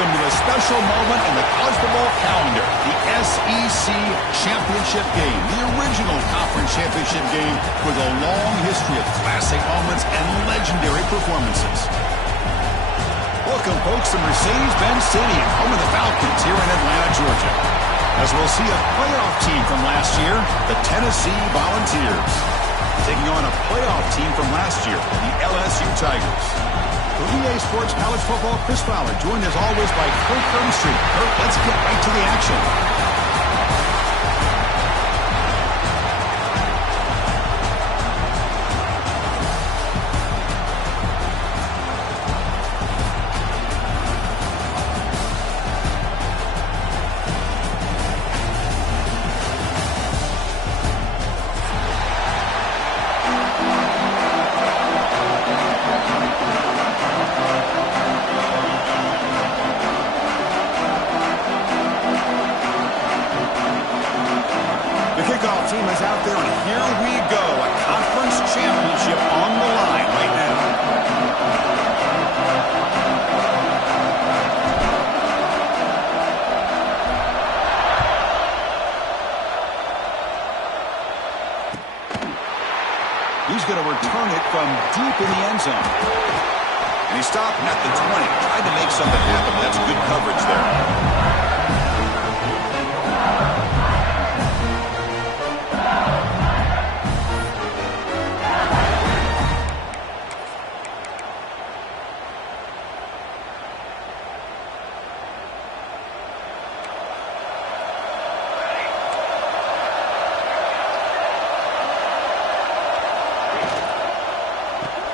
welcome to a special moment in the college football calendar, the SEC Championship Game, the original conference championship game with a long history of classic moments and legendary performances. Welcome, folks, to Mercedes-Benz Stadium, home of the Falcons here in Atlanta, Georgia, as we'll see a playoff team from last year, the Tennessee Volunteers, taking on a playoff team from last year, the LSU Tigers. For EA Sports College Football, Chris Fowler, joined as always by Kurt Street. Kurt, let's get right to the action. Team is out there, and here we go. A conference championship on the line right now. He's going to return it from deep in the end zone. And he stopped at the 20. Tried to make something happen. That's good coverage there.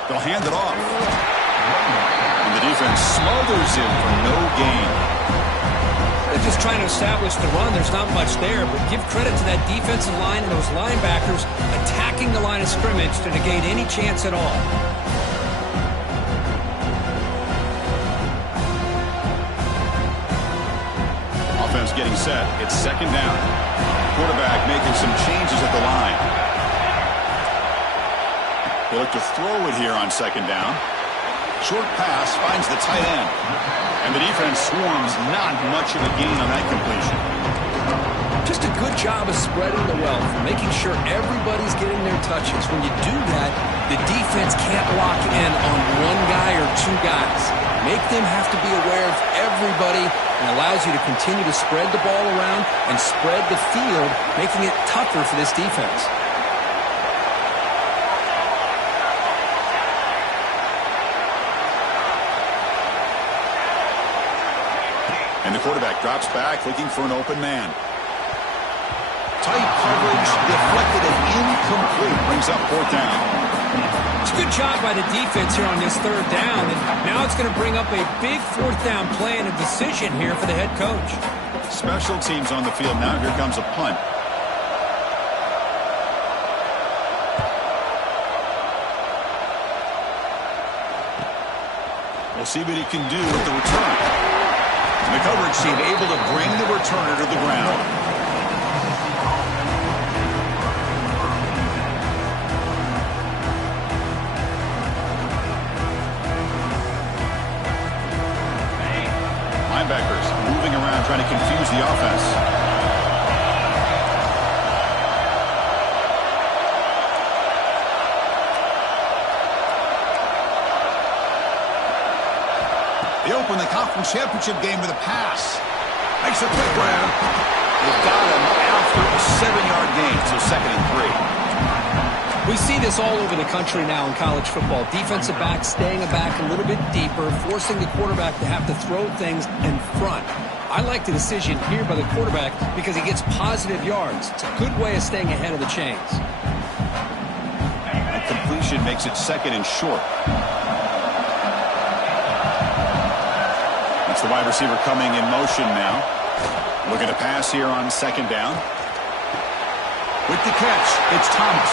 They'll hand it off. And the defense smothers him for no gain. They're just trying to establish the run. There's not much there, but give credit to that defensive line and those linebackers attacking the line of scrimmage to negate any chance at all. Offense getting set. It's second down. Quarterback making some changes at the line. They look to throw it here on second down. Short pass finds the tight end. And the defense swarms, not much of a gain on that completion. Just a good job of spreading the wealth, making sure everybody's getting their touches. When you do that, the defense can't lock in on one guy or two guys. Make them have to be aware of everybody and allows you to continue to spread the ball around and spread the field, making it tougher for this defense. And the quarterback drops back, looking for an open man. Tight coverage, deflected and incomplete. Brings up fourth down. It's a good job by the defense here on this third down. And now it's going to bring up a big fourth down play and a decision here for the head coach. Special teams on the field now. Here comes a punt. We'll see what he can do with the return. And the coverage team able to bring the returner to the ground. Linebackers moving around, trying to confuse the offense. They open the conference championship game with a pass. Makes a quick grab. They've got him after a 7-yard gain, so second and 3. We see this all over the country now in college football. Defensive backs staying back a little bit deeper, forcing the quarterback to have to throw things in front. I like the decision here by the quarterback because he gets positive yards. It's a good way of staying ahead of the chains. That completion makes it second and short. It's the wide receiver coming in motion now. Looking to pass here on second down. With the catch, it's Thomas.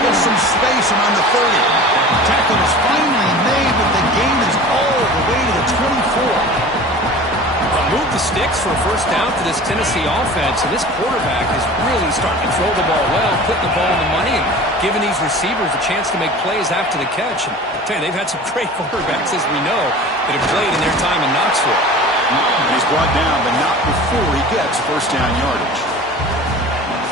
Gets some space around the 30. Tackle is finally made, but the gain is all the way to the 24. Move the sticks for a first down for this Tennessee offense, and this quarterback is really starting to throw the ball well, putting the ball in the money, and giving these receivers a chance to make plays after the catch. And they've had some great quarterbacks, as we know, that have played in their time in Knoxville. And he's brought down, but not before he gets first down yardage.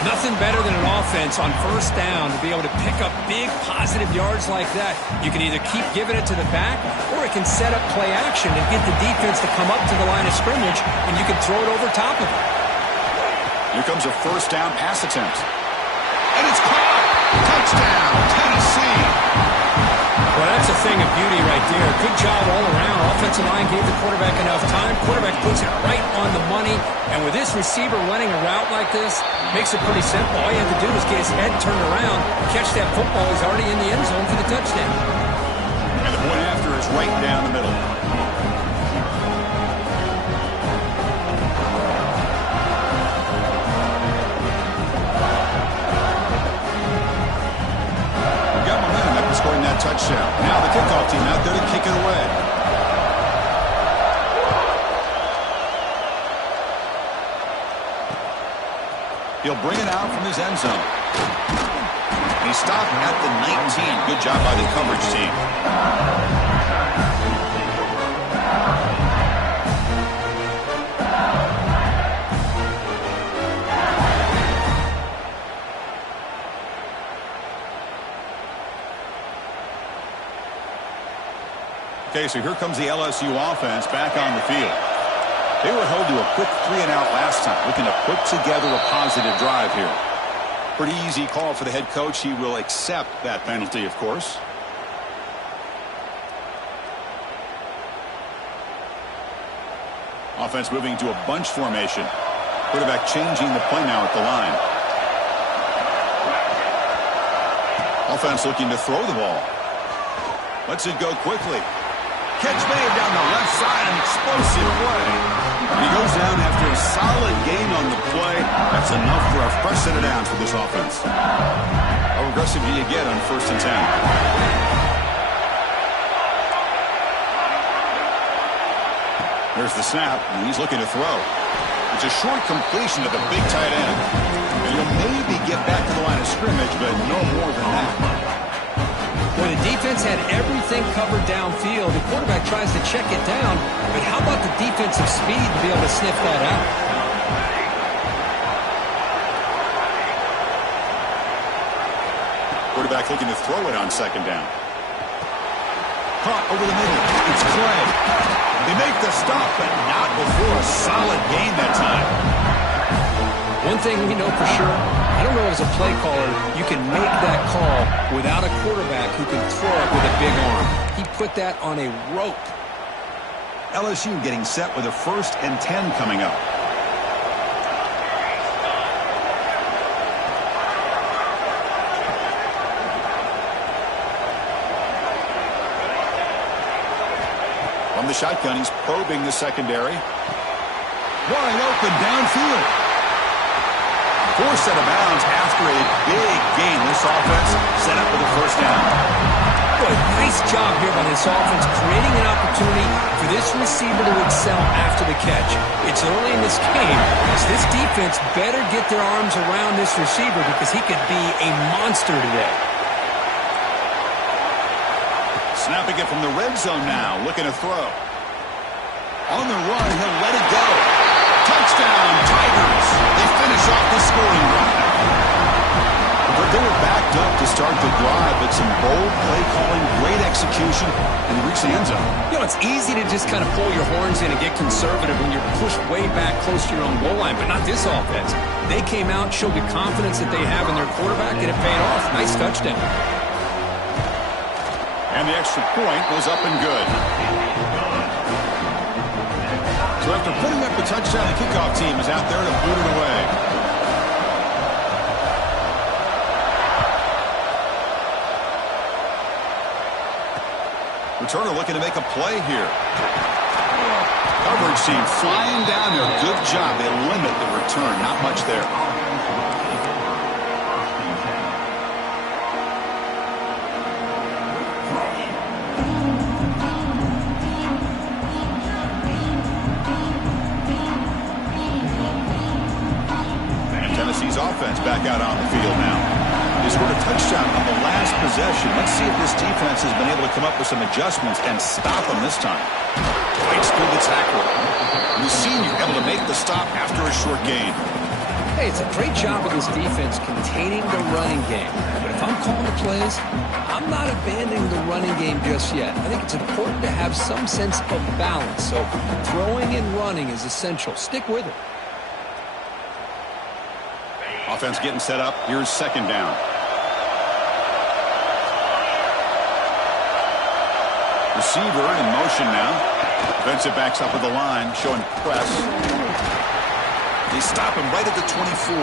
Nothing better than an offense on first down to be able to pick up big positive yards like that. You can either keep giving it to the back, or it can set up play action and get the defense to come up to the line of scrimmage, and you can throw it over top of it. Here comes a first down pass attempt. And it's caught! Touchdown, Tennessee! Well, that's a thing of beauty right there. Good job all around. Offensive line gave the quarterback enough time. Quarterback puts it right on the money. And with this receiver running a route like this, makes it pretty simple. All you have to do is get his head turned around, catch that football. He's already in the end zone for the touchdown. And the point after is right down the middle. Scoring that touchdown. Now the kickoff team out there to kick it away. He'll bring it out from his end zone. And he stopped at the 19. Good job by the coverage team. Okay, so here comes the LSU offense back on the field. They were held to a quick 3-and-out last time, looking to put together a positive drive here. Pretty easy call for the head coach. He will accept that penalty, of course. Offense moving to a bunch formation. Quarterback changing the play now at the line. Offense looking to throw the ball. Lets it go quickly. Catch made down the left side, an explosive play. He goes down after a solid gain on the play. That's enough for a fresh set of downs for this offense. How aggressive do you get on 1st and 10? There's the snap, and he's looking to throw. It's a short completion to the big tight end. And you'll maybe get back to the line of scrimmage, but no more than that. When the defense had everything covered downfield, the quarterback tries to check it down, but how about the defensive speed to be able to sniff that out? Quarterback looking to throw it on 2nd down. Caught over the middle. It's Clay. They make the stop, but not before a solid gain that time. One thing we know for sure, I don't know as a play caller, you can make that call without a quarterback who can throw it with a big arm. He put that on a rope. LSU getting set with a 1st and 10 coming up. From the shotgun, he's probing the secondary. Wide open downfield. Forced out of bounds after a big gain. This offense set up with a 1st down. Boy, nice job here by this offense, creating an opportunity for this receiver to excel after the catch. It's early in this game, as this defense better get their arms around this receiver because he could be a monster today. Snapping it from the red zone now, looking to throw. On the run, he'll let it go. Touchdown, Tigers. They finish off the scoring drive. But they were backed up to start the drive, but some bold play calling, great execution, and they reach the end zone. You know, it's easy to just kind of pull your horns in and get conservative when you're pushed way back close to your own goal line, but not this offense. They came out, showed the confidence that they have in their quarterback, and it paid off. Nice touchdown. And the extra point was up and good. So after putting up the touchdown, the kickoff team is out there to boot it away. Returner looking to make a play here. Coverage team flying down there. Good job. They limit the return. Not much there. Tennessee's offense back out on the field now. They scored a touchdown on the last possession. Let's see if this defense has been able to come up with some adjustments and stop them this time. Fights through the tackle. The senior able to make the stop after a short gain. Hey, it's a great job of this defense containing the running game. But if I'm calling the plays, I'm not abandoning the running game just yet. I think it's important to have some sense of balance. So throwing and running is essential. Stick with it. Offense getting set up. Here's second down. Receiver in motion now. Defensive backs up with the line, showing press. They stop him right at the 24.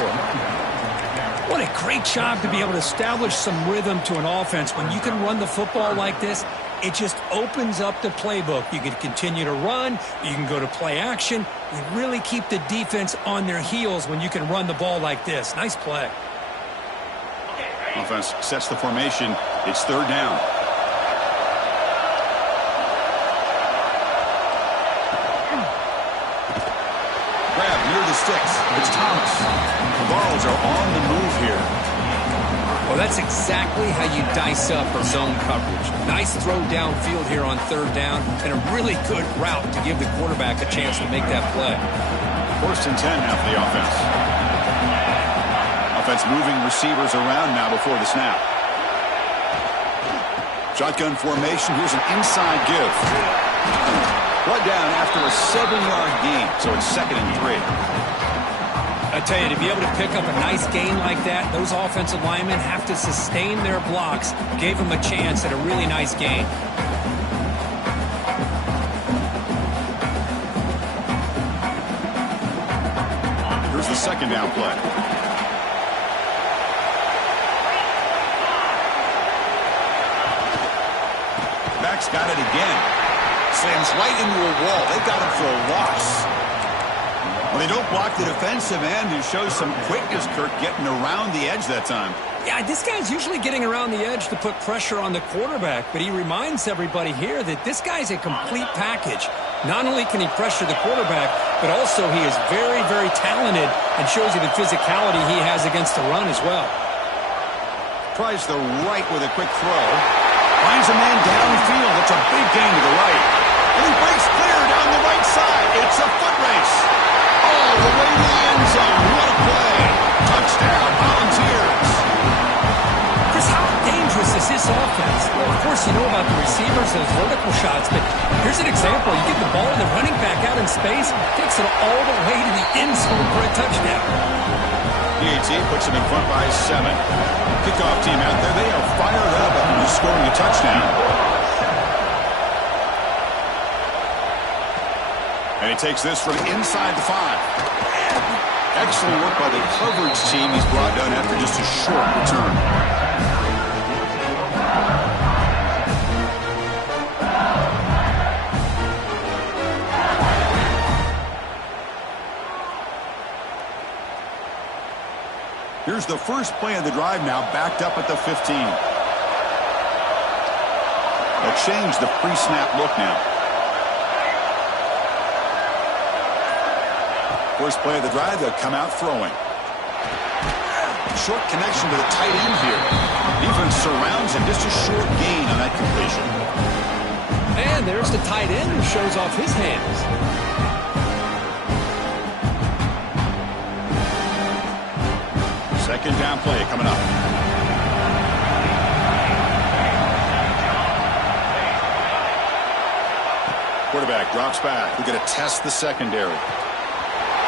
What a great job to be able to establish some rhythm to an offense. When you can run the football like this, it just opens up the playbook. You can continue to run. You can go to play action. You really keep the defense on their heels when you can run the ball like this. Nice play. Offense sets the formation. It's third down. Grab near the sticks. It's Thomas. The Vols are on the move here. Well, that's exactly how you dice up a zone coverage. Nice throw downfield here on third down, and a really good route to give the quarterback a chance to make that play. First and 10 now for the offense. Offense moving receivers around now before the snap. Shotgun formation. Here's an inside give. Brought down after a 7-yard gain, so it's second and 3. I tell you, to be able to pick up a nice gain like that, those offensive linemen have to sustain their blocks. Gave them a chance at a really nice gain. Here's the second down play. Back's got it again. Slams right into a wall. They got him for a loss. Well, they don't block the defensive end, who shows some quickness, Kirk, getting around the edge that time. Yeah, this guy's usually getting around the edge to put pressure on the quarterback, but he reminds everybody here that this guy's a complete package. Not only can he pressure the quarterback, but also he is very, very talented and shows you the physicality he has against the run as well. Tries the right with a quick throw. Finds a man downfield. It's a big gain to the right. And he breaks clear down the right side. It's a foot race. All the way to the end zone. What a play. Touchdown, Volunteers. Chris, how dangerous is this offense? Well, of course, you know about the receivers, those vertical shots, but here's an example. You get the ball to the running back out in space, takes it all the way to the end zone for a touchdown. PAT puts him in front by 7. Kickoff team out there. They are fired up after scoring a touchdown. And he takes this from inside the 5. Excellent work by the coverage team. He's brought down after just a short return. Here's the first play of the drive now, backed up at the 15. They'll change the pre-snap look now. First play of the drive, they'll come out throwing. Short connection to the tight end here. Defense surrounds him, just a short gain on that completion. And there's the tight end who shows off his hands. Second down play coming up. Quarterback drops back. We're going to test the secondary.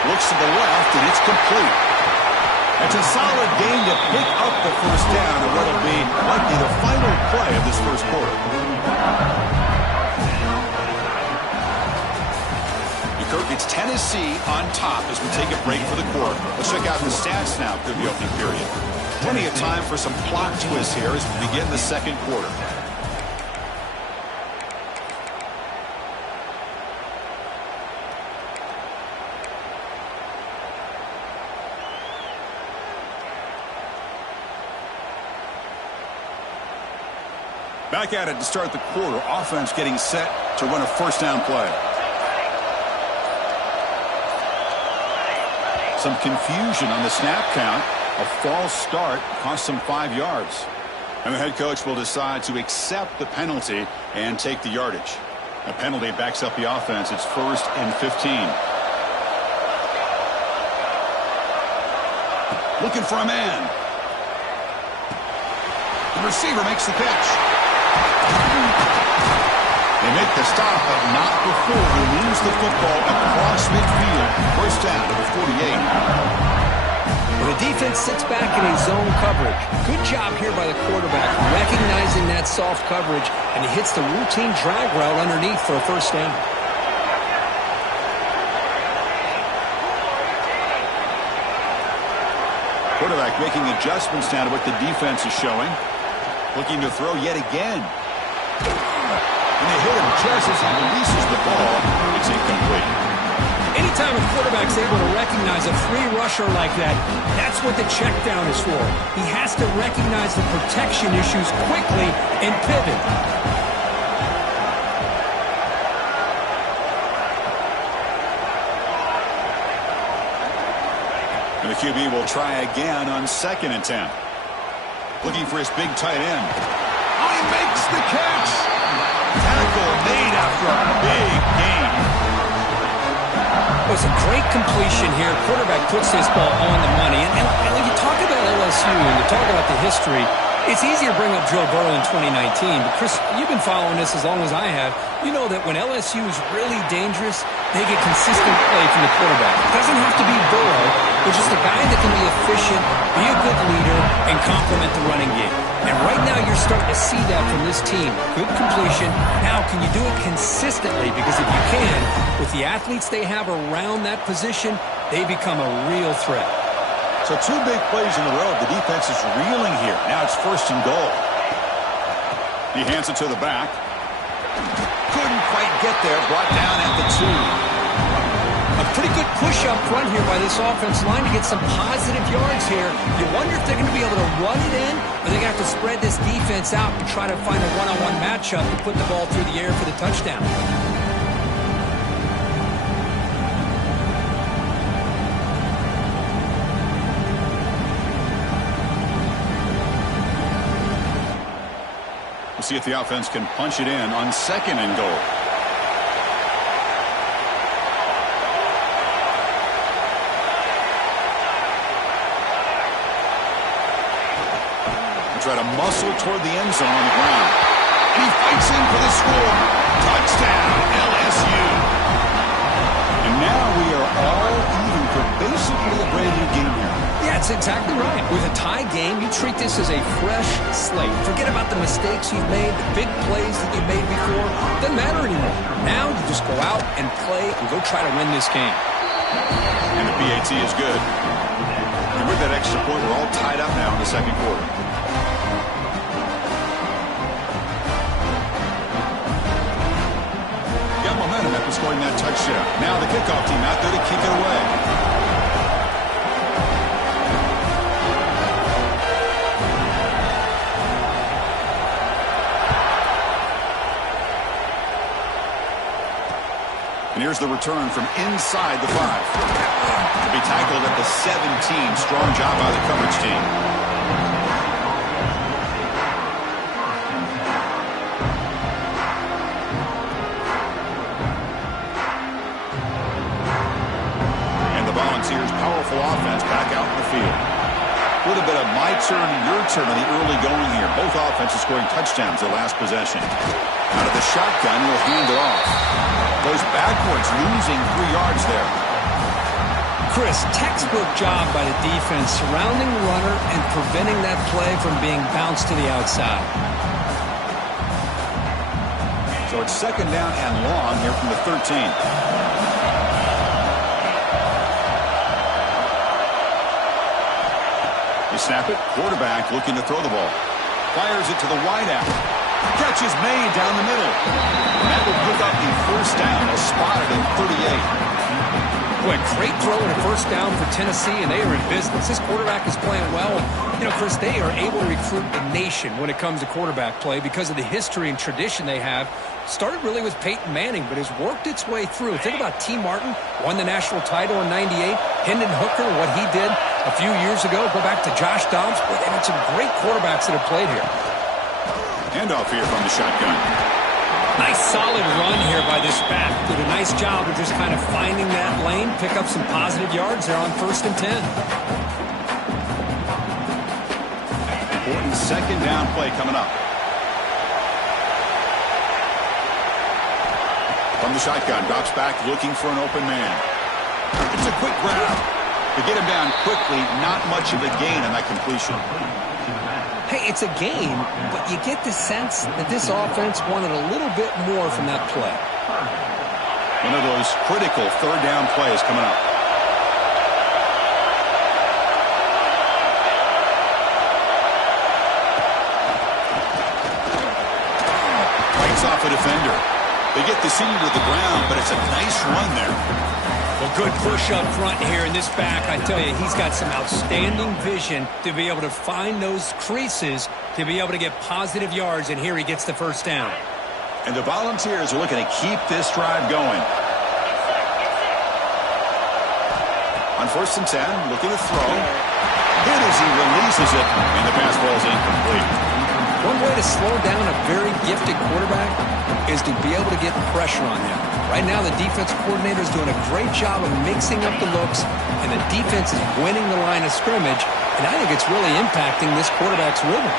Looks to the left, and it's complete. It's a solid gain to pick up the first down in what will be likely the final play of this first quarter. Kirk, it's Tennessee on top as we take a break for the quarter. Let's check out the stats now through the opening period. Plenty of time for some plot twists here as we begin the second quarter. Back at it to start the quarter. Offense getting set to run a first down play. Some confusion on the snap count. A false start cost them 5 yards. And the head coach will decide to accept the penalty and take the yardage. A penalty backs up the offense. It's 1st and 15. Looking for a man. The receiver makes the catch. They make the stop, but not before they lose the football across midfield. 1st down to the 48. Well, the defense sits back in a zone coverage. Good job here by the quarterback, recognizing that soft coverage, and he hits the routine drag route underneath for a 1st down. Quarterback making adjustments now to what the defense is showing. Looking to throw yet again. And they hit him just as he releases the ball. It's incomplete. Anytime a quarterback's able to recognize a free rusher like that, that's what the check down is for. He has to recognize the protection issues quickly and pivot. And the QB will try again on 2nd and 10. Looking for his big tight end. Oh, he makes the catch. Tackle made after a big gain. It was a great completion here. Quarterback puts this ball on the money. And when you talk about LSU and you talk about the history, it's easy to bring up Joe Burrow in 2019. But, Chris, you've been following this as long as I have. You know that when LSU is really dangerous, they get consistent play from the quarterback. It doesn't have to be Burrow, but just a guy that can be efficient, be a good leader, and complement the running game. And right now you're starting to see that from this team. Good completion. Now, can you do it consistently? Because if you can, with the athletes they have around that position, they become a real threat. So 2 big plays in a row. The defense is reeling here. Now it's 1st and goal. He hands it to the back. Couldn't quite get there. Brought down at the 2. A pretty good push up front here by this offensive line to get some positive yards here. You wonder if they're going to be able to run it in, or they're going to have to spread this defense out and try to find a one-on-one matchup to put the ball through the air for the touchdown. We'll see if the offense can punch it in on 2nd and goal. Try to muscle toward the end zone on the ground. And he fights in for the score. Touchdown, LSU. And now we are all even for basically a brand new game here. Yeah, that's exactly right. With a tie game, you treat this as a fresh slate. Forget about the mistakes you've made, the big plays that you've made before. Doesn't matter anymore. Now you just go out and play and go try to win this game. And the PAT is good. And with that extra point, we're all tied up now in the 2nd quarter. Momentum after scoring that touchdown. Now the kickoff team out there to kick it away. And here's the return from inside the 5. To be tackled at the 17. Strong job by the coverage team. Powerful offense back out in the field. A little bit of my turn and your turn in the early going here. Both offenses scoring touchdowns their last possession. Out of the shotgun, he'll hand it off. Goes backwards, losing 3 yards there. Chris, textbook job by the defense surrounding the runner and preventing that play from being bounced to the outside. So it's 2nd down and long here from the 13. They snap it. Quarterback looking to throw the ball. Fires it to the wideout. Catch is made down the middle. And that will pick up the 1st down. A spotted at 38. Boy, great throw and a 1st down for Tennessee, and they are in business. This quarterback is playing well. And, Chris, they are able to recruit the nation when it comes to quarterback play because of the history and tradition they have. Started really with Peyton Manning, but has worked its way through. Think about T. Martin, won the national title in '98. Hendon Hooker, what he did a few years ago. Go back to Josh Dobbs. But they've had some great quarterbacks that have played here. Handoff here from the shotgun. Nice solid run here by this back. Did a nice job of just kind of finding that lane, pick up some positive yards there on 1st and 10. Important second down play coming up. From the shotgun, drops back looking for an open man. It's a quick grab. To get him down quickly, not much of a gain on that completion. Hey, it's a gain, but you get the sense that this offense wanted a little bit more from that play. One of those critical third down plays coming up. Fights off a defender. They get the senior to the ground, but it's a nice run there. Well, good push up front here in this back. I tell you, he's got some outstanding vision to be able to find those creases to be able to get positive yards, and here he gets the first down. And the Volunteers are looking to keep this drive going. On 1st and 10, looking to throw. Hit as he releases it, and the pass ball is incomplete. One way to slow down a very gifted quarterback is to be able to get pressure on him. Right now, the defensive coordinator is doing a great job of mixing up the looks, and the defense is winning the line of scrimmage, and I think it's really impacting this quarterback's rhythm.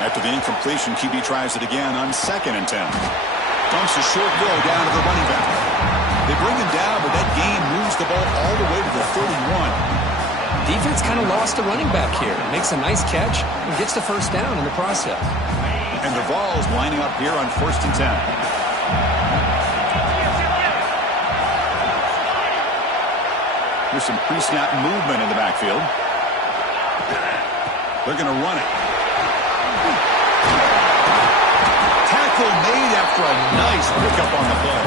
After the incompletion, QB tries it again on 2nd and 10. Dumps a short throw down to the running back. They bring him down, but that gain moves the ball all the way to the 31. Defense kind of lost a running back here. Makes a nice catch and gets the first down in the process. And the Vols lining up here on 1st and 10. There's some pre-snap movement in the backfield. They're going to run it. Tackle made after a nice pickup on the play.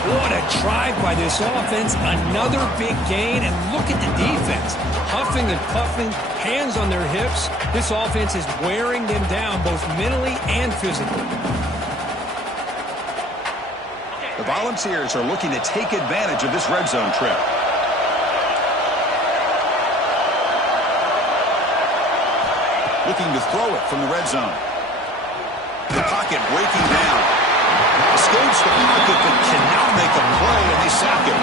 What a drive by this offense. Another big gain, and look at the defense. Huffing and puffing, hands on their hips. This offense is wearing them down both mentally and physically. The Volunteers are looking to take advantage of this red zone trip. Looking to throw it from the red zone. The pocket breaking down. Escapes the pocket but cannot make a play, and they sack him.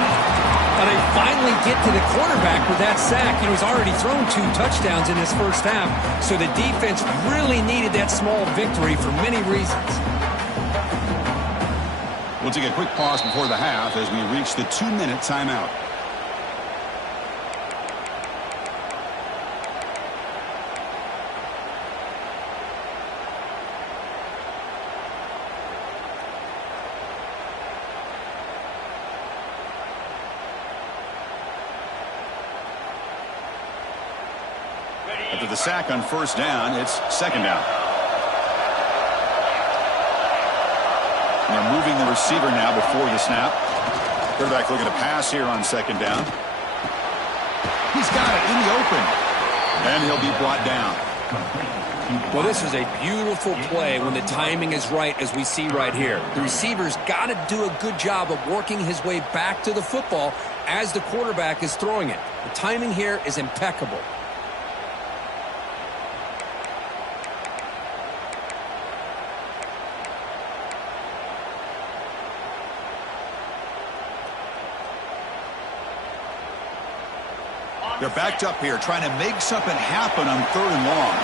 They finally get to the quarterback with that sack. He's already thrown 2 touchdowns in his first half, so the defense really needed that small victory for many reasons. We'll take a quick pause before the half as we reach the 2-minute timeout. After the sack on 1st down, it's 2nd down. And they're moving the receiver now before the snap. Quarterback looking to pass here on 2nd down. He's got it in the open. And he'll be brought down. Well, this is a beautiful play when the timing is right, as we see right here. The receiver's got to do a good job of working his way back to the football as the quarterback is throwing it. The timing here is impeccable. They're backed up here trying to make something happen on 3rd and long.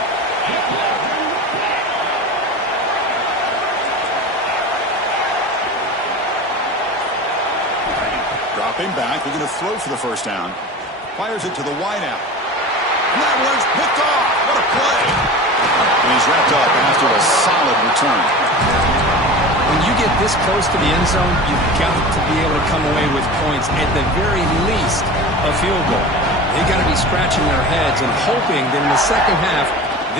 Dropping back, they're going to throw for the 1st down. Fires it to the wideout. That one's picked off. What a play. And he's wrapped up after a solid return. When you get this close to the end zone, you've got to be able to come away with points, at the very least a field goal. They've got to be scratching their heads and hoping that in the second half,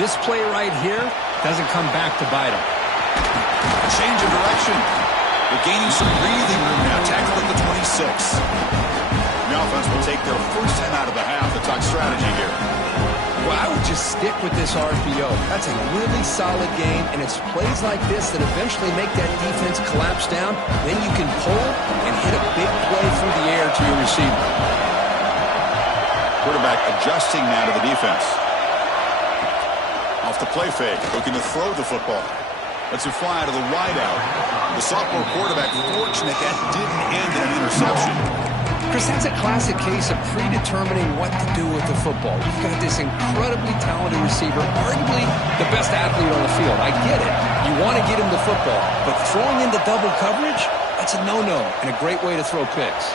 this play right here doesn't come back to bite them. A change of direction. They're gaining some breathing room now. Tackled at the 26. The offense will take their first time out of the half to talk strategy here. Well, I would just stick with this RPO. That's a really solid game, and it's plays like this that eventually make that defense collapse down. Then you can pull and hit a big play through the air to your receiver. Quarterback adjusting now to the defense. Off the play fake, looking to throw the football. Lets it fly to the wideout. The sophomore quarterback fortunate that didn't end in an interception. Chris, that's a classic case of predetermining what to do with the football. You've got this incredibly talented receiver, arguably the best athlete on the field. I get it. You want to get him the football, but throwing into double coverage, that's a no-no and a great way to throw picks.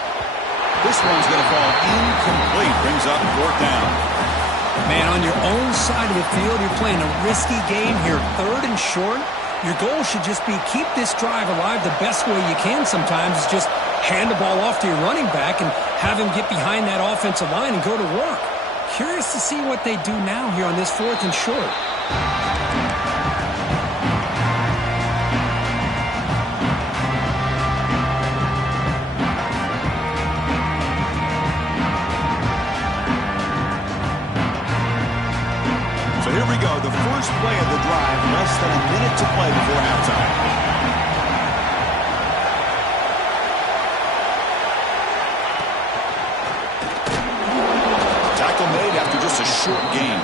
This one's going to fall incomplete. Brings up 4th down. Man, on your own side of the field, you're playing a risky game here, 3rd and short. Your goal should just be keep this drive alive the best way you can sometimes is just hand the ball off to your running back and have him get behind that offensive line and go to work. Curious to see what they do now here on this 4th and short. So here we go, the first play of the drive, less than a minute to play before halftime. Made after just a short game.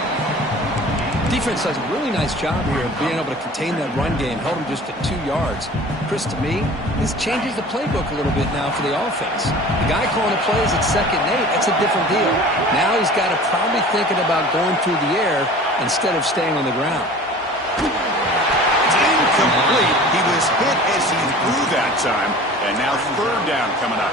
Defense does a really nice job here of being able to contain that run game, held him just at 2 yards. Chris, to me, this changes the playbook a little bit now for the offense. The guy calling the plays at 2nd and 8, that's a different deal. Now he's got to probably thinking about going through the air instead of staying on the ground. It's incomplete. He was hit as he threw that time, and now 3rd down coming up.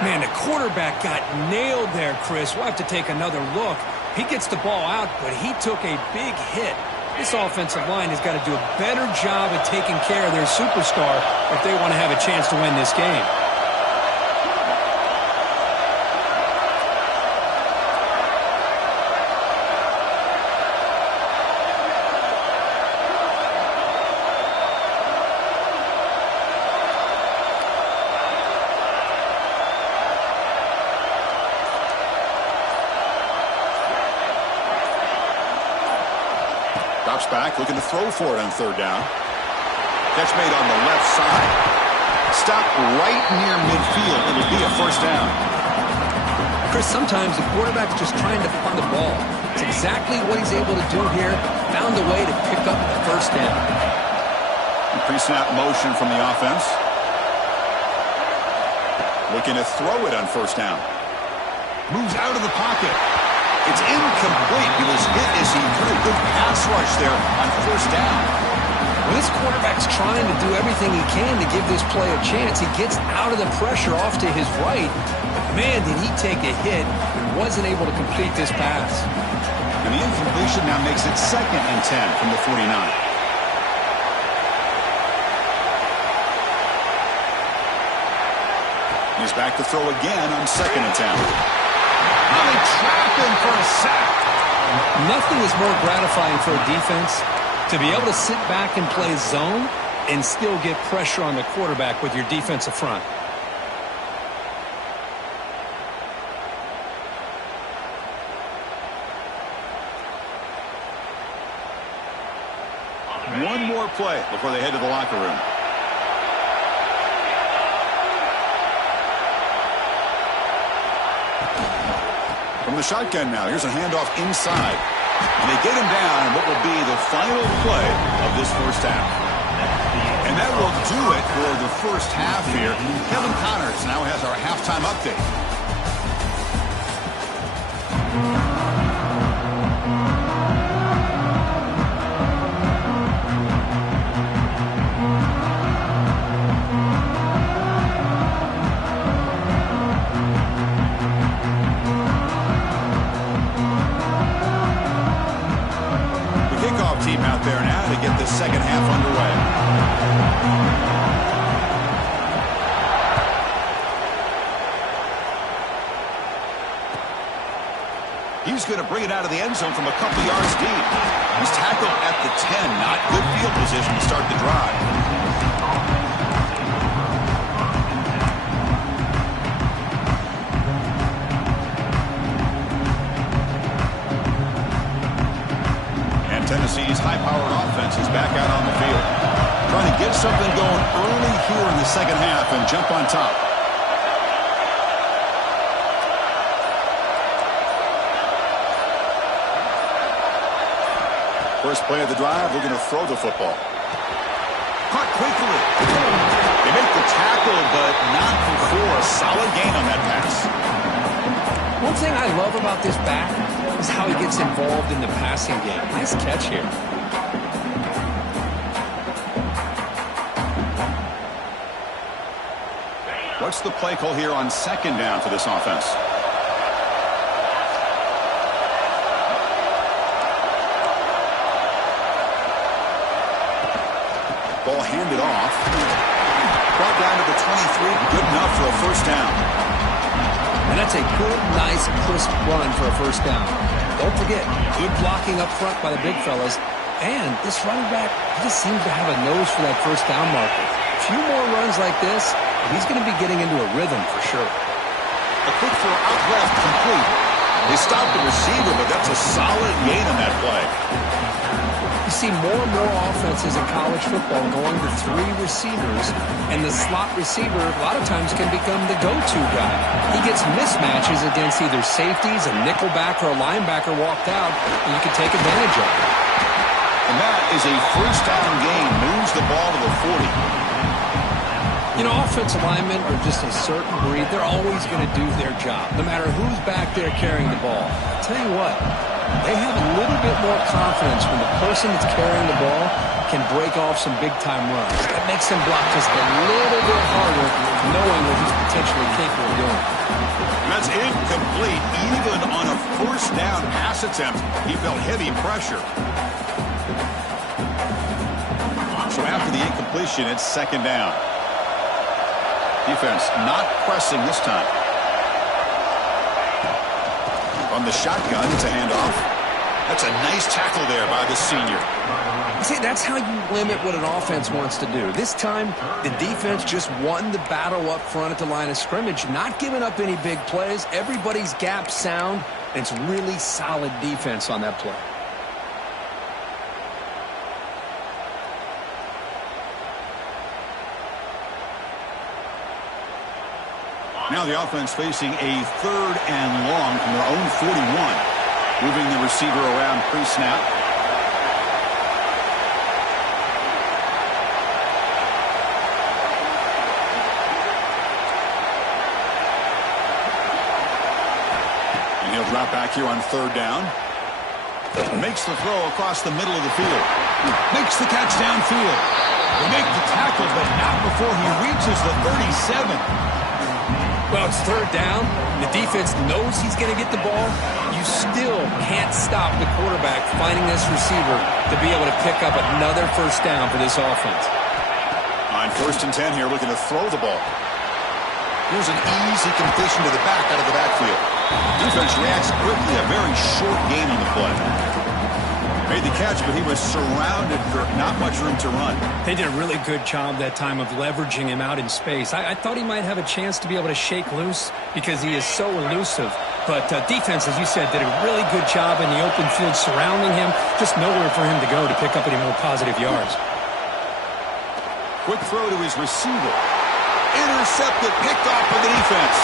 Man, the quarterback got nailed there, Chris. We'll have to take another look. He gets the ball out, but he took a big hit. This offensive line has got to do a better job of taking care of their superstar if they want to have a chance to win this game. Drops back, looking to throw for it on 3rd down. Catch made on the left side. Stop right near midfield. It'll be a 1st down. Chris, sometimes the quarterback's just trying to find the ball. It's exactly what he's able to do here. Found a way to pick up the 1st down. Pre-snap motion from the offense. Looking to throw it on 1st down. Moves out of the pocket. It's incomplete. He was hit as he threw. Good pass rush there on 1st down. Well, this quarterback's trying to do everything he can to give this play a chance. He gets out of the pressure off to his right. But man, did he take a hit and wasn't able to complete this pass. And the incompletion now makes it 2nd and 10 from the 49. He's back to throw again on 2nd and 10. They trap him for a sack. Nothing is more gratifying for a defense to be able to sit back and play zone and still get pressure on the quarterback with your defensive front. One more play before they head to the locker room. From the shotgun now, here's a handoff inside. And they get him down in what will be the final play of this 1st half. And that will do it for the 1st half here. Kevin Connors now has our halftime update. Team out there now to get the 2nd half underway. He's going to bring it out of the end zone from a couple yards deep. He's tackled at the 10. Not good field position to start the drive. SEC's high-powered offense is back out on the field. Trying to get something going early here in the second half and jump on top. First play of the drive, they're going to throw the football. Caught quickly. They make the tackle, but not before a solid gain on that pass. One thing I love about this back is how he gets involved in the passing game. Nice catch here. What's the play call here on second down for this offense? Ball handed off. Brought down to the 23. Good enough for a first down. And that's a good, nice, crisp run for a first down. Don't forget, good blocking up front by the big fellas. And this running back, he just seems to have a nose for that first down marker. A few more runs like this, he's going to be getting into a rhythm for sure. A quick throw out left, complete. They stopped the receiver, but that's a solid gain on that play. You see more and more offenses in college football going to three receivers, and the slot receiver a lot of times can become the go-to guy. He gets mismatches against either safeties, a nickelback, or a linebacker walked out, and you can take advantage of it. And that is a first down gain. Moves the ball to the 40. You know, offensive linemen are just a certain breed. They're always going to do their job, no matter who's back there carrying the ball. I'll tell you what, they have a little bit more confidence when the person that's carrying the ball can break off some big-time runs. That makes him block just a little bit harder, knowing what he's potentially capable of doing. That's incomplete. Even on a first down pass attempt, he felt heavy pressure. So after the incompletion, it's second down. Defense not pressing this time. From the shotgun, it's a handoff. That's a nice tackle there by the senior. See, that's how you limit what an offense wants to do. This time, the defense just won the battle up front at the line of scrimmage, not giving up any big plays. Everybody's gap sound, and it's really solid defense on that play. Now the offense facing a third and long from their own 41. Moving the receiver around pre-snap. And he'll drop back here on third down. Makes the throw across the middle of the field. Makes the catch downfield. They make the tackle, but not before he reaches the 37. Well, it's third down. The defense knows he's going to get the ball. You still can't stop the quarterback finding this receiver to be able to pick up another first down for this offense. On first and 10 here, looking to throw the ball. Here's an easy completion to the back out of the backfield. Defense reacts quickly. A very short gain on the play. Made the catch, but he was surrounded for not much room to run. They did a really good job that time of leveraging him out in space. I thought he might have a chance to be able to shake loose because he is so elusive. But defense, as you said, did a really good job in the open field surrounding him. Just nowhere for him to go to pick up any more positive yards. Quick throw to his receiver. Intercepted, picked off by the defense.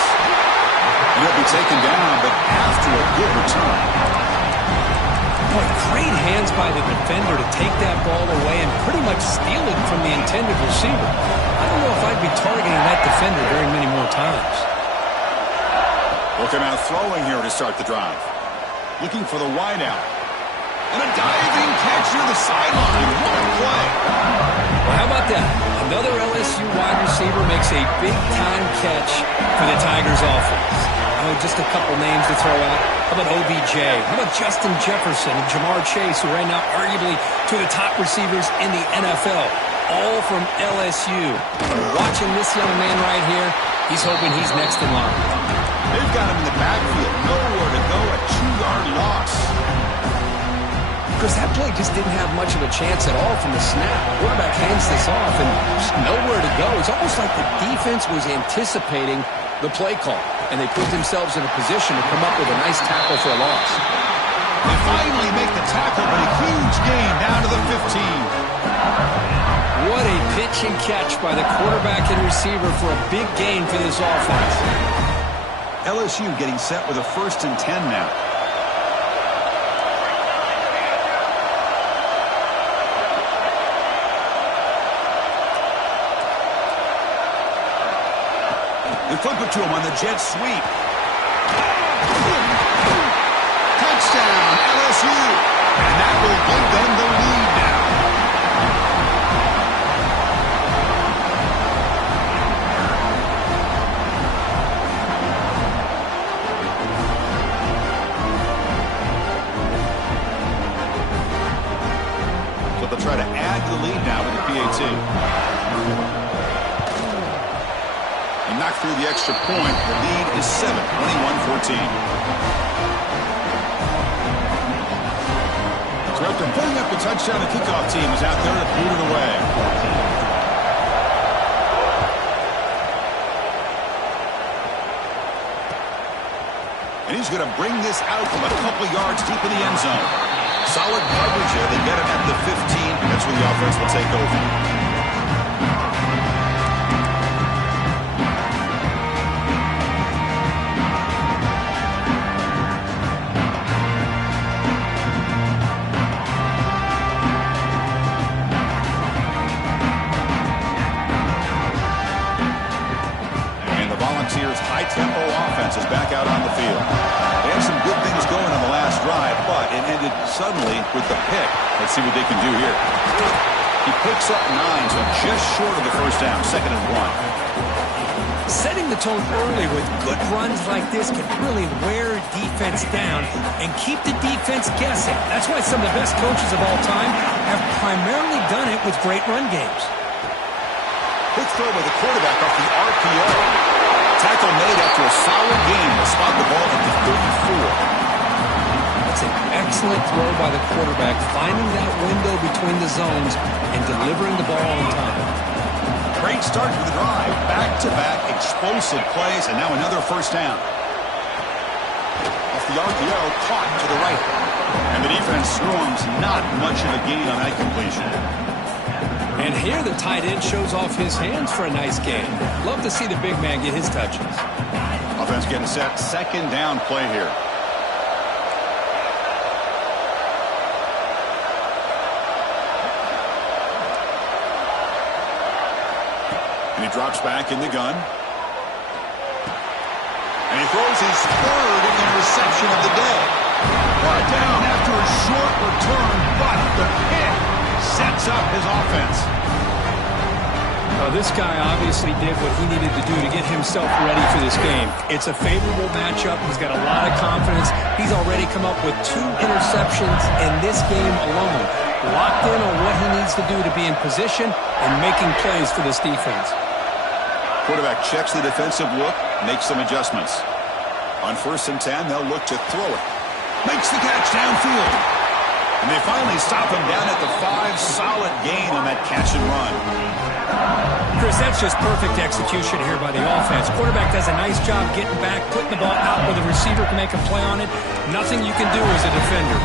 And he'll be taken down, but after a good return. Boy, great hands by the defender to take that ball away and pretty much steal it from the intended receiver. I don't know if I'd be targeting that defender very many more times. Looking out throwing here to start the drive. Looking for the wideout. And a diving catch near the sideline. What a play. Well, how about that? Another LSU wide receiver makes a big-time catch for the Tigers offense. Oh, just a couple names to throw out. How about OBJ? How about Justin Jefferson and Jamar Chase, who right now arguably two of the top receivers in the NFL, all from LSU. Watching this young man right here, he's hoping he's next in line. They've got him in the backfield. Nowhere to go. A 2-yard loss. Because that play just didn't have much of a chance at all from the snap. Quarterback hands this off and just nowhere to go. It's almost like the defense was anticipating the play call, and they put themselves in a position to come up with a nice tackle for a loss. They finally make the tackle, but a huge gain down to the 15. What a pitch and catch by the quarterback and receiver for a big gain for this offense. LSU getting set with a 1st and 10 now. They flip it to him on the jet sweep. Touchdown, LSU. And that will give them the lead now. So they'll try to add to the lead now with the PAT. Knocked through the extra point. The lead is 7, 21-14. So after putting up a touchdown, the kickoff team is out there to boot it away. And he's going to bring this out from a couple yards deep in the end zone. Solid coverage here. They get it at the 15. That's where the offense will take over. High-tempo offense is back out on the field. They had some good things going on the last drive, but it ended suddenly with the pick. Let's see what they can do here. He picks up 9, so just short of the first down, 2nd and 1. Setting the tone early with good runs like this can really wear defense down and keep the defense guessing. That's why some of the best coaches of all time have primarily done it with great run games. Quick throw by the quarterback off the RPO. Tackle made after a solid game. They'll spot the ball at the 34. That's an excellent throw by the quarterback, finding that window between the zones and delivering the ball on time. Great start to the drive. Back-to-back explosive plays, and now another first down. Off the RPO, caught to the right. And the defense storms not much of a gain on that completion. And here the tight end shows off his hands for a nice gain. Love to see the big man get his touches. Offense getting set. 2nd down play here. And he drops back in the gun. And he throws his 3rd interception of the day. Brought down after a short return, but the pick sets up his offense. This guy obviously did what he needed to do to get himself ready for this game. It's a favorable matchup. He's got a lot of confidence. He's already come up with 2 interceptions in this game alone. Locked in on what he needs to do to be in position and making plays for this defense. Quarterback checks the defensive look, makes some adjustments. On 1st and 10, they'll look to throw it. Makes the catch downfield. And they finally stop him down at the 5. Solid gain on that catch and run. Chris, that's just perfect execution here by the offense. Quarterback does a nice job getting back, putting the ball out where the receiver can make a play on it. Nothing you can do as a defender.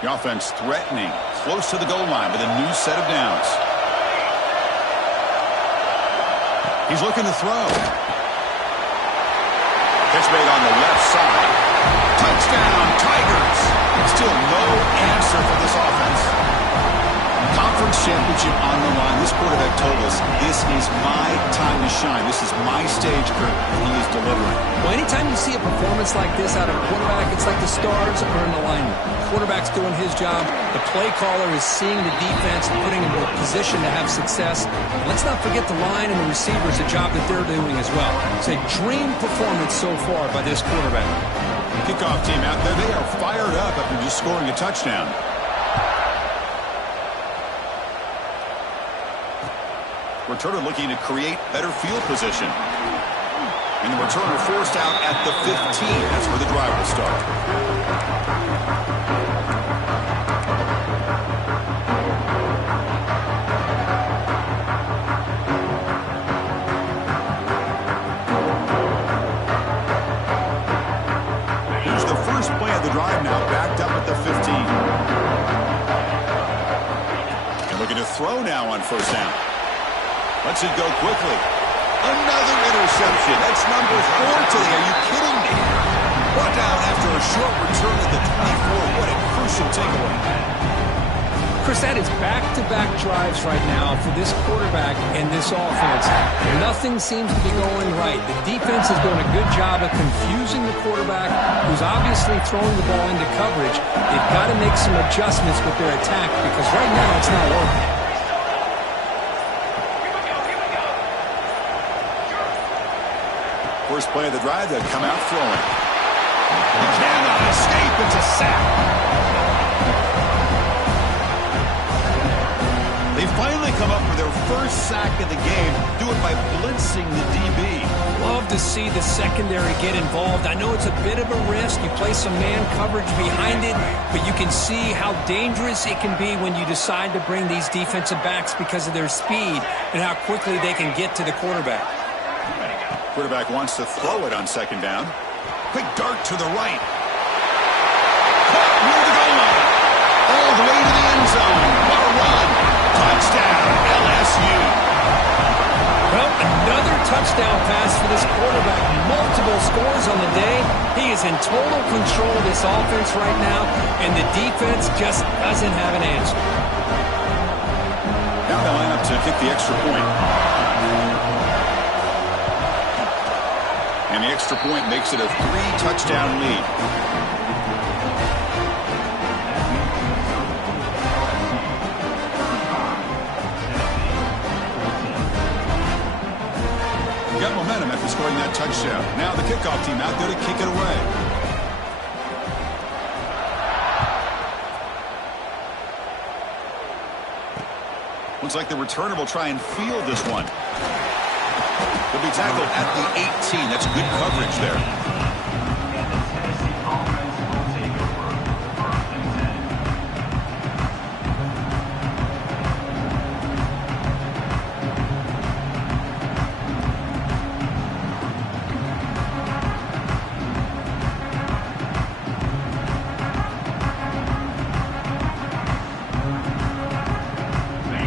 The offense threatening, close to the goal line with a new set of downs. He's looking to throw. Catch made on the left side. Touchdown, Tigers. Still no answer for this offense. Conference championship on the line. This quarterback told us, this is my time to shine. This is my stage, Kurt, and he is delivering. Well, anytime you see a performance like this out of a quarterback, it's like the stars are in alignment. The quarterback's doing his job. The play caller is seeing the defense and putting him in a position to have success. Let's not forget the line and the receivers, the job that they're doing as well. It's a dream performance so far by this quarterback. Kickoff team out there, they are fired up after just scoring a touchdown. Returner looking to create better field position. And the returner forced out at the 15. That's where the drive will start. Here's the first play of the drive now, backed up at the 15. And looking to throw now on first down. Lets it go quickly. Another interception. That's number 4 today. Are you kidding me? Brought down after a short return at the 24. What a crucial takeaway. Chris, that is back-to-back drives right now for this quarterback and this offense. Nothing seems to be going right. The defense is doing a good job of confusing the quarterback, who's obviously throwing the ball into coverage. They've got to make some adjustments with their attack because right now it's not working. First play of the drive, they'll come out throwing. He cannot escape. It's a sack. They finally come up with their first sack of the game, do it by blitzing the DB. Love to see the secondary get involved. I know it's a bit of a risk. You play some man coverage behind it, but you can see how dangerous it can be when you decide to bring these defensive backs because of their speed and how quickly they can get to the quarterback. Quarterback wants to throw it on second down. Quick dart to the right. Caught near the goal line. All the way to the end zone. What a run. Touchdown, LSU. Well, another touchdown pass for this quarterback. Multiple scores on the day. He is in total control of this offense right now, and the defense just doesn't have an answer. Now they line up to kick the extra point. And the extra point makes it a 3-touchdown lead. Got momentum after scoring that touchdown. Now the kickoff team out there to kick it away. Looks like the returner will try and field this one. He'll be tackled at the 18. That's good coverage there.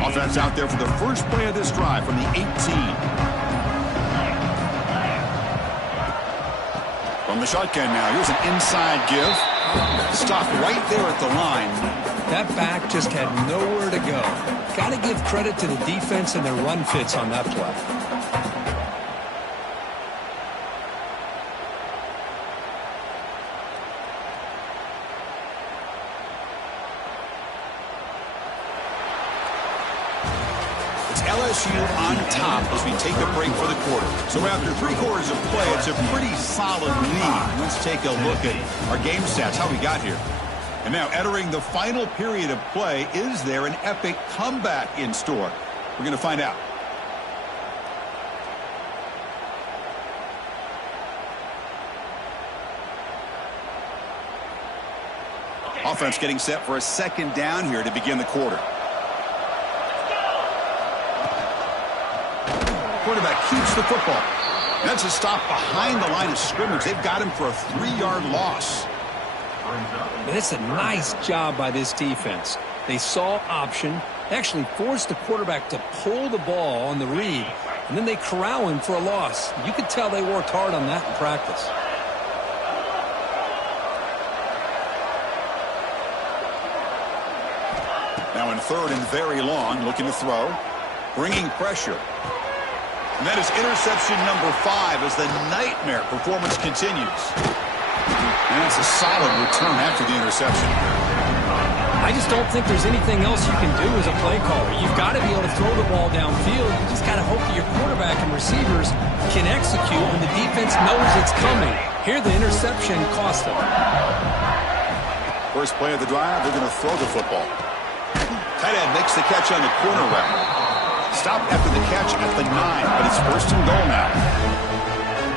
Offense out there for the first play of this drive from the 18. From the shotgun now, here's an inside give. Stop right there at the line. That back just had nowhere to go. Got to give credit to the defense and their run fits on that play. LSU on top as we take a break for the quarter. So after 3 quarters of play, it's a pretty solid lead. Let's take a look at our game stats, how we got here. And now entering the final period of play, is there an epic comeback in store? We're going to find out. Offense getting set for a second down here to begin the quarter. Quarterback keeps the football. That's a stop behind the line of scrimmage. They've got him for a 3-yard loss. But it's a nice job by this defense. They saw option, actually forced the quarterback to pull the ball on the read, and then they corral him for a loss. You could tell they worked hard on that in practice. Now in third and very long, looking to throw, bringing pressure. And that is interception number 5 as the nightmare performance continues. And it's a solid return after the interception. I just don't think there's anything else you can do as a play caller. You've got to be able to throw the ball downfield. You just got to hope that your quarterback and receivers can execute when the defense knows it's coming. Here the interception cost them. First play of the drive, they're going to throw the football. Tight end makes the catch on the corner route. Stopped after the catch at the 9, but it's first and goal now.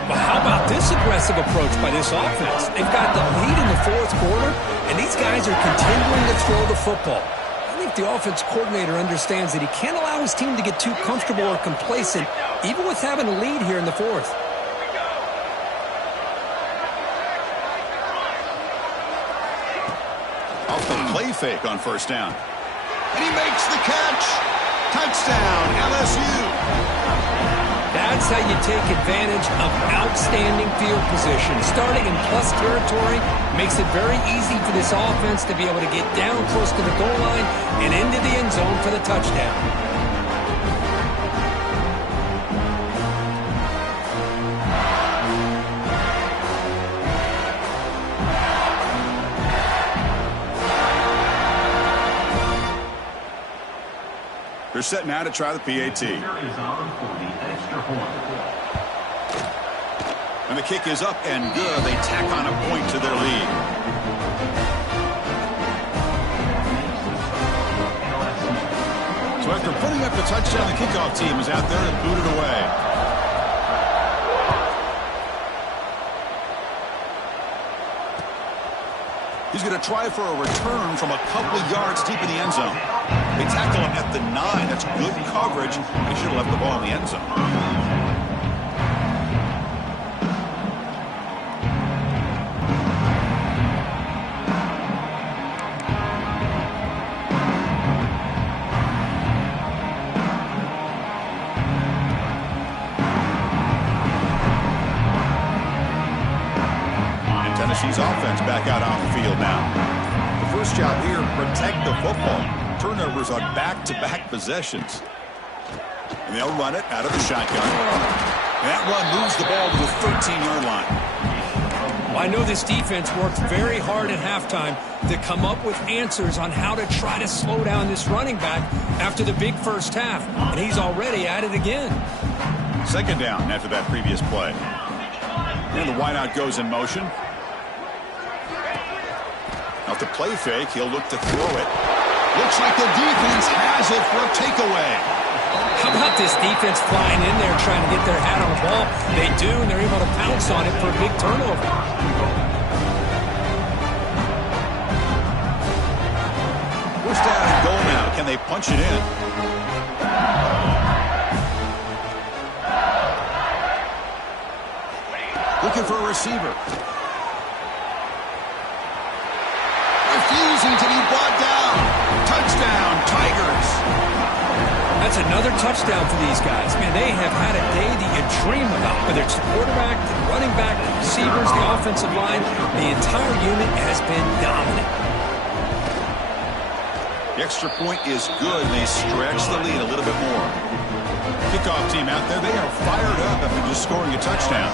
But how about this aggressive approach by this offense? They've got the lead in the 4th quarter, and these guys are continuing to throw the football. I think the offense coordinator understands that he can't allow his team to get too comfortable or complacent, even with having a lead here in the 4th. Off the play fake on first down. And he makes the catch. Touchdown, LSU. That's how you take advantage of outstanding field position. Starting in plus territory makes it very easy for this offense to be able to get down close to the goal line and into the end zone for the touchdown. They're set now to try the PAT. And the kick is up and good. They tack on a point to their lead. So after putting up the touchdown, the kickoff team is out there and booted away. He's going to try for a return from a couple of yards deep in the end zone. They tackle him at the 9. That's good coverage. They should have left the ball in the end zone. Tennessee's offense back out on the field now. The first job here, protect the football. Turnovers on back-to-back possessions. And they'll run it out of the shotgun. And that run moves the ball to the 13-yard line. Well, I know this defense worked very hard at halftime to come up with answers on how to try to slow down this running back after the big first half. And he's already at it again. Second down after that previous play. And the wideout goes in motion. Off the play fake, he'll look to throw it. Looks like the defense has it for a takeaway. How about this defense flying in there trying to get their hat on the ball? They do, and they're able to pounce on it for a big turnover. First down and goal now. Can they punch it in? Looking for a receiver. Refusing to be brought down. Touchdown, Tigers. That's another touchdown for these guys. Man, they have had a day that you dream about. Whether it's the quarterback, the running back, the receivers, the offensive line, the entire unit has been dominant. The extra point is good, and they stretch the lead a little bit more. Kickoff team out there, they are fired up after just scoring a touchdown.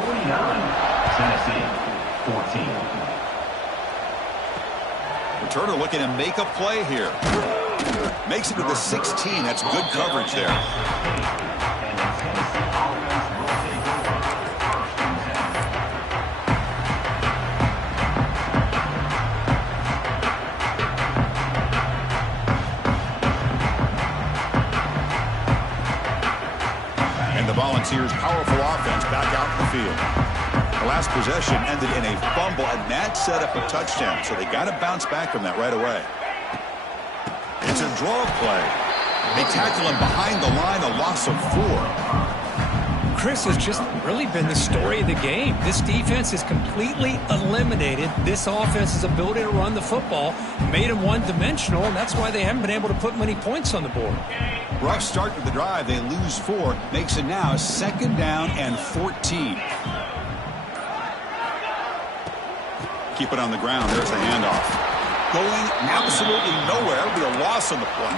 49, Tennessee, 14. Returner looking to make a play here. Makes it to the 16. That's good coverage there. And the Volunteers' powerful offense back out in the field. The last possession ended in a fumble, and that set up a touchdown. So they got to bounce back from that right away. It's a draw play. They tackle him behind the line, a loss of 4. Chris has just really been the story of the game. This defense has completely eliminated this offense's ability to run the football, made them one-dimensional, and that's why they haven't been able to put many points on the board. Rough start to the drive. They lose 4. Makes it now second down and 14. Keep it on the ground. There's the handoff. Going absolutely nowhere. It'll be a loss on the play.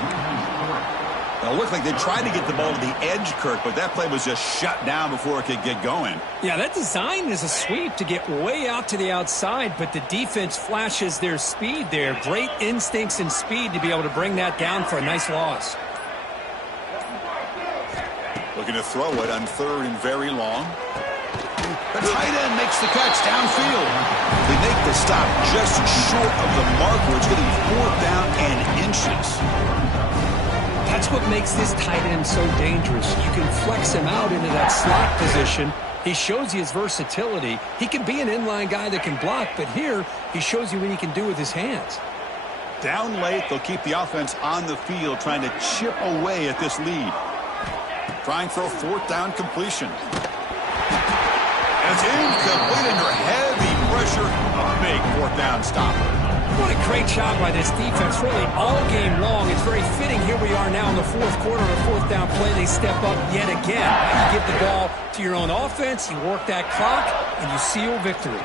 It looked like they tried to get the ball to the edge, Kirk, but that play was just shut down before it could get going. Yeah, that design is a sweep to get way out to the outside, but the defense flashes their speed there. Great instincts and speed to be able to bring that down for a nice loss. Looking to throw it on third and very long. The tight end makes the catch downfield. They make the stop just short of the mark where it's going to be 4th down and inches. That's what makes this tight end so dangerous. You can flex him out into that slot position. He shows you his versatility. He can be an inline guy that can block, but here he shows you what he can do with his hands. Down late, they'll keep the offense on the field trying to chip away at this lead. Trying for a 4th down completion. And it's incomplete under heavy pressure. A big 4th down stopper. What a great job by this defense, really all game long. It's very fitting. Here we are now in the fourth quarter, a fourth down play. They step up yet again. You give the ball to your own offense, you work that clock, and you seal victory.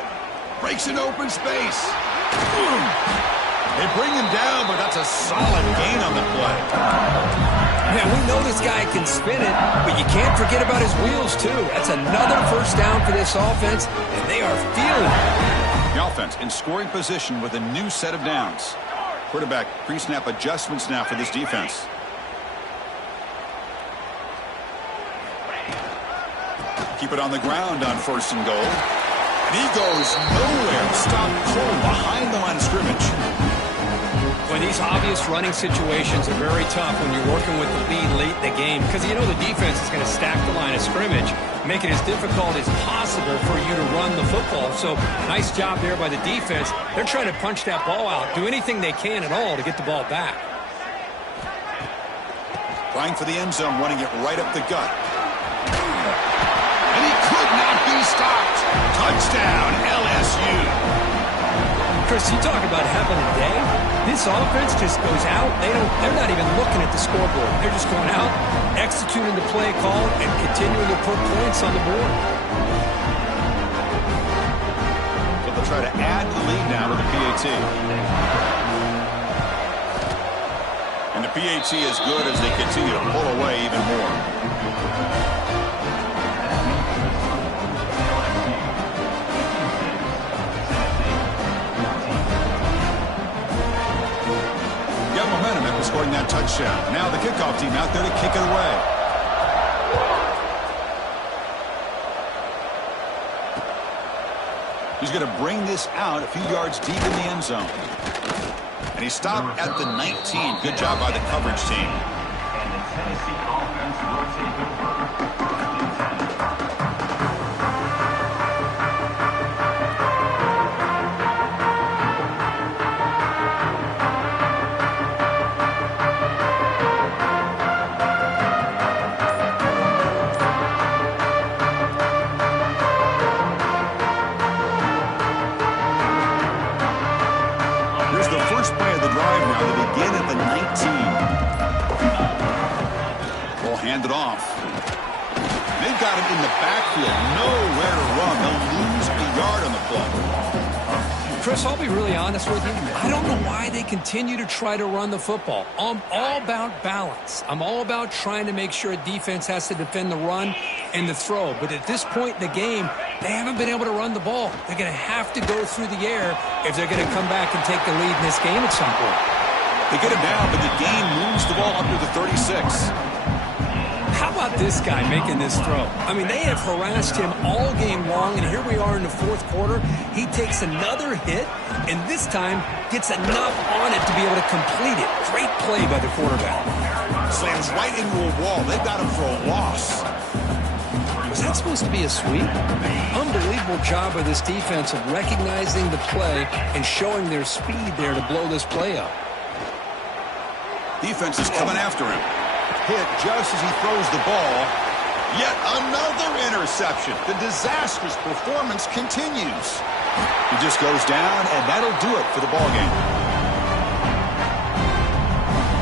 Breaks an open space. They bring him down, but that's a solid gain on the play. Man, we know this guy can spin it, but you can't forget about his wheels, too. That's another first down for this offense, and they are feeling it. The offense in scoring position with a new set of downs. Quarterback pre-snap adjustments now for this defense. Keep it on the ground on 1st and goal. And he goes nowhere. Stopped cold behind the line of scrimmage. Well, these obvious running situations are very tough when you're working with the lead late in the game because you know the defense is going to stack the line of scrimmage, make it as difficult as possible for you to run the football. So nice job there by the defense. They're trying to punch that ball out, do anything they can at all to get the ball back. Trying for the end zone, running it right up the gut. And he could not be stopped. Touchdown, LSU. Chris, you talk about having a day. This offense just goes out. They're not even looking at the scoreboard. They're just going out, executing the play call, and continuing to put points on the board. So they'll try to add the lead now to the PAT. And the PAT is good as they continue to pull away even more. Scoring that touchdown. Now the kickoff team out there to kick it away. He's going to bring this out a few yards deep in the end zone. And he stopped at the 19. Good job by the coverage team. And the Tennessee offense rotate over. Hand it off. They've got him in the backfield. Nowhere to run. They'll lose a yard on the play. Chris, I'll be really honest with you. I don't know why they continue to try to run the football. I'm all about balance. I'm all about trying to make sure a defense has to defend the run and the throw. But at this point in the game, they haven't been able to run the ball. They're going to have to go through the air if they're going to come back and take the lead in this game at some point. They get him down, but the game moves the ball up to the 36. How about this guy making this throw? I mean, they have harassed him all game long, and here we are in the fourth quarter. He takes another hit, and this time gets enough on it to be able to complete it. Great play by the quarterback. Slams right into a wall. They've got him for a loss. Was that supposed to be a sweep? Unbelievable job by this defense of recognizing the play and showing their speed there to blow this play up. Defense is coming after him. Hit just as he throws the ball. Yet another interception. The disastrous performance continues. He just goes down, and that'll do it for the ball game.